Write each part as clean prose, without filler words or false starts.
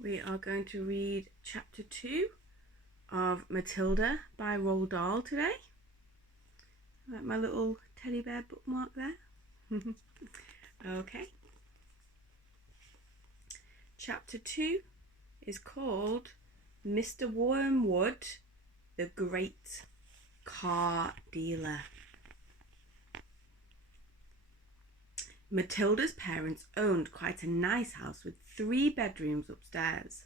We are going to read chapter 2 of Matilda by Roald Dahl today. Like my little teddy bear bookmark there. Okay. Chapter 2 is called Mr. Wormwood, the Great Car Dealer. Matilda's parents owned quite a nice house with 3 bedrooms upstairs,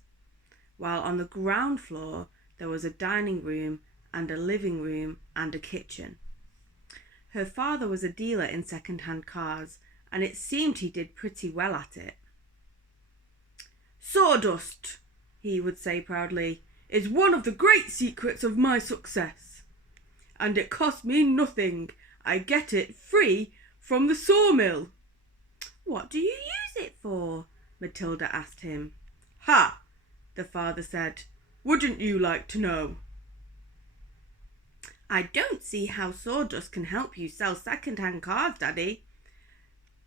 while on the ground floor there was a dining room and a living room and a kitchen. Her father was a dealer in second-hand cars, and it seemed he did pretty well at it. "Sawdust," he would say proudly, "is one of the great secrets of my success. And it costs me nothing. I get it free from the sawmill." "What do you use it for?" Matilda asked him. "Ha!" the father said. "Wouldn't you like to know?" "I don't see how sawdust can help you sell second-hand cars, Daddy."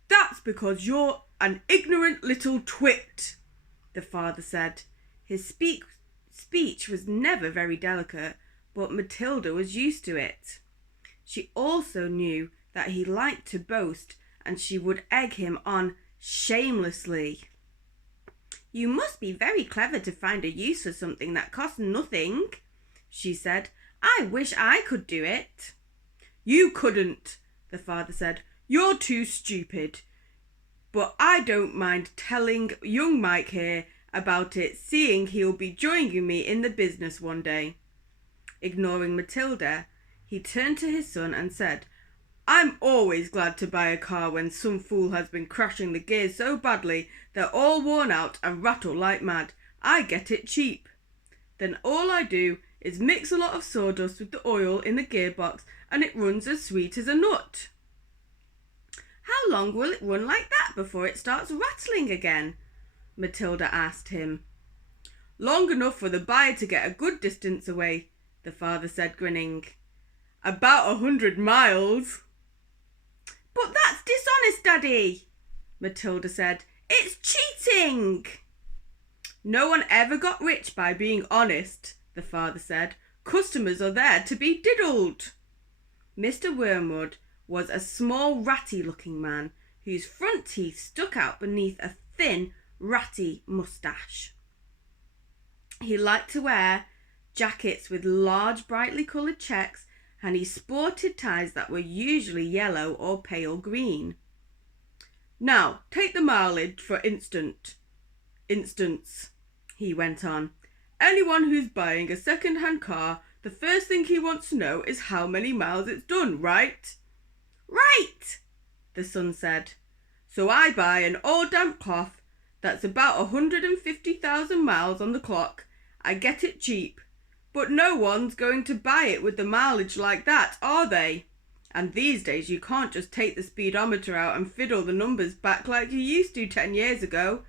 "That's because you're an ignorant little twit," the father said. His speech was never very delicate, but Matilda was used to it. She also knew that he liked to boast, and she would egg him on shamelessly. "You must be very clever to find a use for something that costs nothing," she said. "I wish I could do it." "You couldn't," the father said. "You're too stupid. But I don't mind telling young Mike here about it, seeing he'll be joining me in the business one day." Ignoring Matilda, he turned to his son and said, "I'm always glad to buy a car when some fool has been crashing the gears so badly they're all worn out and rattle like mad. I get it cheap. Then all I do is mix a lot of sawdust with the oil in the gearbox and it runs as sweet as a nut." "How long will it run like that before it starts rattling again?" Matilda asked him. "Long enough for the buyer to get a good distance away," the father said, grinning. "About 100 miles. "But that's dishonest, Daddy," Matilda said. "It's cheating." "No one ever got rich by being honest," the father said. "Customers are there to be diddled." Mr. Wormwood was a small, ratty-looking man whose front teeth stuck out beneath a thin, ratty moustache. He liked to wear jackets with large, brightly coloured checks, and he sported ties that were usually yellow or pale green. "Now, take the mileage for instance," he went on. "Anyone who's buying a second-hand car, the first thing he wants to know is how many miles it's done, right?" "Right," the son said. "So I buy an old damp cloth that's about 150,000 miles on the clock. I get it cheap. But no one's going to buy it with the mileage like that, are they? And these days you can't just take the speedometer out and fiddle the numbers back like you used to 10 years ago.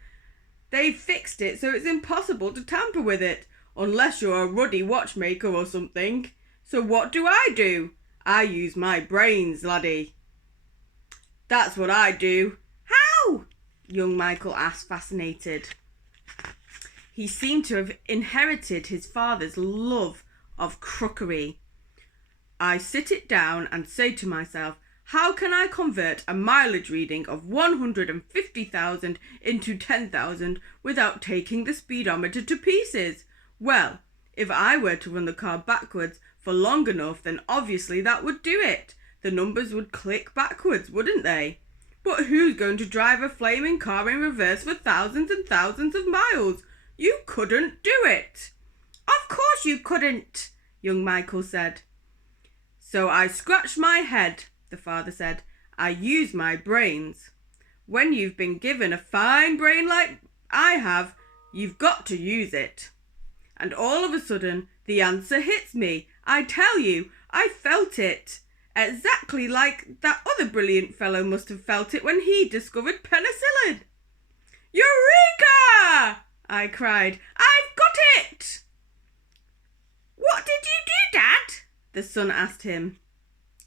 They've fixed it so it's impossible to tamper with it, unless you're a ruddy watchmaker or something. So what do? I use my brains, laddie." "That's what I do." "How?" young Michael asked, fascinated. He seemed to have inherited his father's love of crookery. "I sit it down and say to myself, how can I convert a mileage reading of 150,000 into 10,000 without taking the speedometer to pieces? Well, if I were to run the car backwards for long enough, then obviously that would do it. The numbers would click backwards, wouldn't they? But who's going to drive a flaming car in reverse for thousands and thousands of miles? You couldn't do it." "Of course you couldn't," young Michael said. "So I scratch my head," the father said. "I use my brains. When you've been given a fine brain like I have, you've got to use it. And all of a sudden, the answer hits me. I tell you, I felt it. Exactly like that other brilliant fellow must have felt it when he discovered penicillin." "Eureka!" I cried. "I've got it!" "What did you do, Dad?" the son asked him.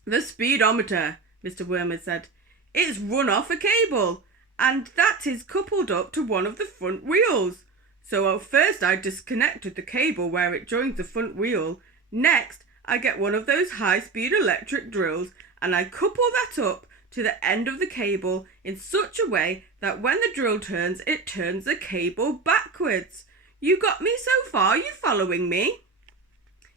"The speedometer," Mr. Wormwood said. "It's run off a cable, and that is coupled up to one of the front wheels. So first I disconnected the cable where it joins the front wheel. Next, I get one of those high-speed electric drills and I couple that up to the end of the cable in such a way that when the drill turns, it turns the cable backwards. You got me so far? You following me?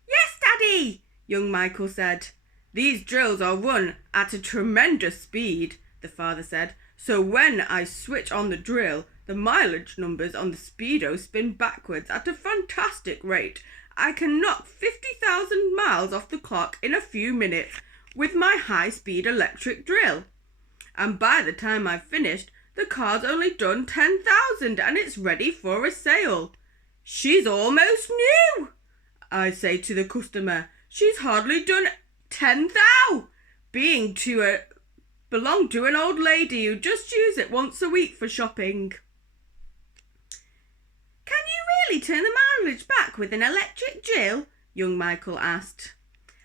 Yes, Daddy, young Michael said. These drills are run at a tremendous speed, the father said. So when I switch on the drill, the mileage numbers on the speedo spin backwards at a fantastic rate. I can knock 50,000 miles off the clock in a few minutes with my high-speed electric drill. And by the time I've finished, the car's only done 10,000 and it's ready for a sale. She's almost new, I say to the customer. She's hardly done 10,000, belong to an old lady who just uses it once a week for shopping. Can you really turn the mileage back with an electric drill? Young Michael asked.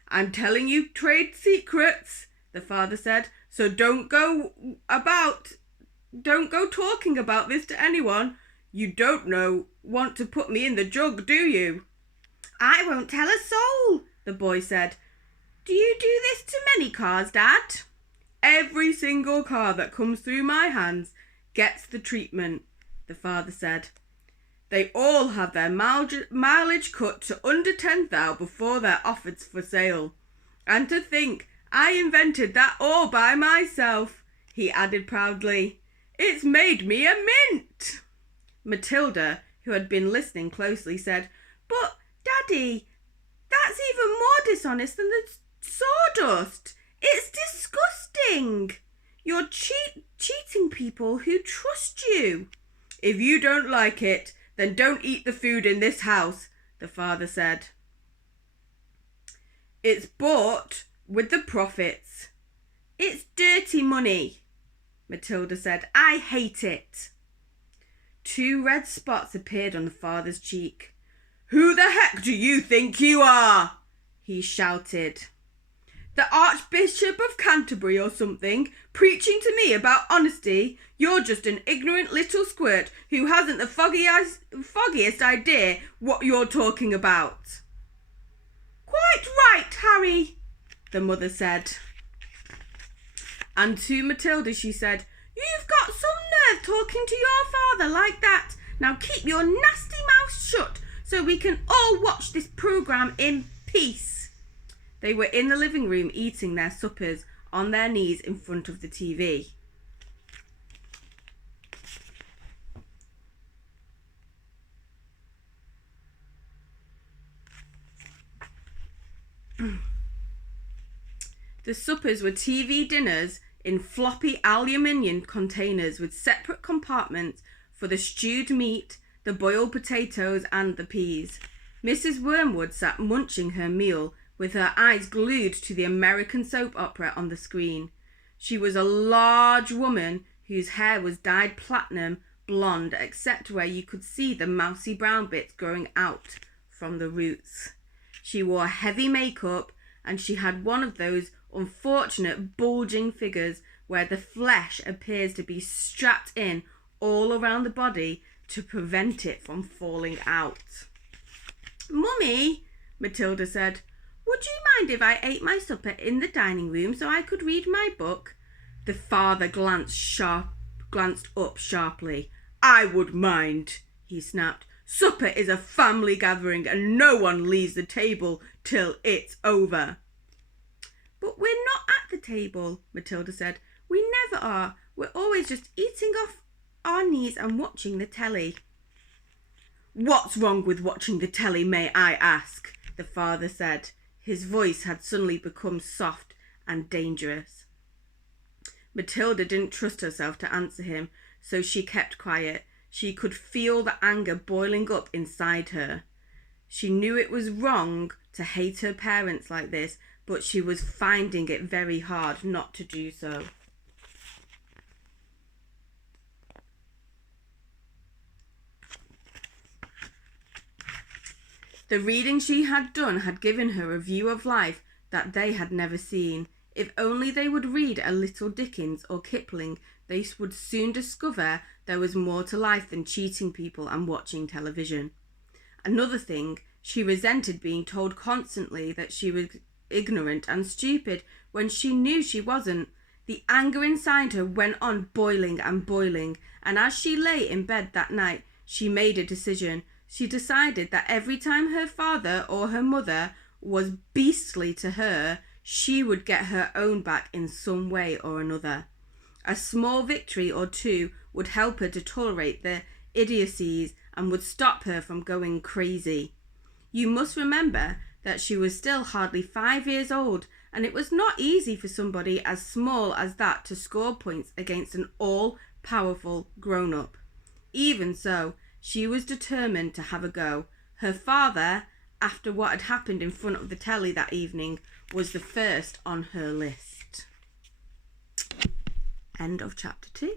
I'm telling you trade secrets, the father said, so don't go talking about this to anyone. You don't want to put me in the jug, do you? I won't tell a soul, the boy said. Do you do this to many cars, Dad? Every single car that comes through my hands gets the treatment, the father said. They all have their mileage cut to under 10,000 before they're offered for sale. And to think I invented that all by myself, he added proudly. It's made me a mint. Matilda, who had been listening closely, said, But, Daddy, that's even more dishonest than the sawdust. It's disgusting. You're cheating people who trust you. If you don't like it, then don't eat the food in this house, the father said. It's bought with the profits. It's dirty money, Matilda said. I hate it. 2 red spots appeared on the father's cheek. Who the heck do you think you are? He shouted. The Archbishop of Canterbury or something, preaching to me about honesty? You're just an ignorant little squirt who hasn't the foggiest idea what you're talking about. Quite right, Harry, the mother said. And to Matilda she said, You've got some nerve talking to your father like that. Now keep your nasty mouth shut so we can all watch this programme in peace. They were in the living room eating their suppers on their knees in front of the TV. The suppers were TV dinners in floppy aluminium containers with separate compartments for the stewed meat, the boiled potatoes and the peas. Mrs. Wormwood sat munching her meal with her eyes glued to the American soap opera on the screen. She was a large woman whose hair was dyed platinum blonde except where you could see the mousy brown bits growing out from the roots. She wore heavy makeup and she had one of those unfortunate bulging figures where the flesh appears to be strapped in all around the body to prevent it from falling out. Mummy, Matilda said, would you mind if I ate my supper in the dining room so I could read my book? The father glanced up sharply. I would mind, he snapped. Supper is a family gathering and no one leaves the table till it's over. But we're not at the table, Matilda said. We never are. We're always just eating off our knees and watching the telly. What's wrong with watching the telly, may I ask? The father said. His voice had suddenly become soft and dangerous. Matilda didn't trust herself to answer him, so she kept quiet. She could feel the anger boiling up inside her. She knew it was wrong to hate her parents like this, but she was finding it very hard not to do so. The reading she had done had given her a view of life that they had never seen. If only they would read a little Dickens or Kipling, they would soon discover there was more to life than cheating people and watching television. Another thing, she resented being told constantly that she was ignorant and stupid when she knew she wasn't. The anger inside her went on boiling and boiling, and as she lay in bed that night, she made a decision. She decided that every time her father or her mother was beastly to her, she would get her own back in some way or another. A small victory or two would help her to tolerate the idiocies and would stop her from going crazy. You must remember that she was still hardly 5 years old, and it was not easy for somebody as small as that to score points against an all-powerful grown-up. Even so, she was determined to have a go. Her father, after what had happened in front of the telly that evening, was the first on her list. End of chapter 2.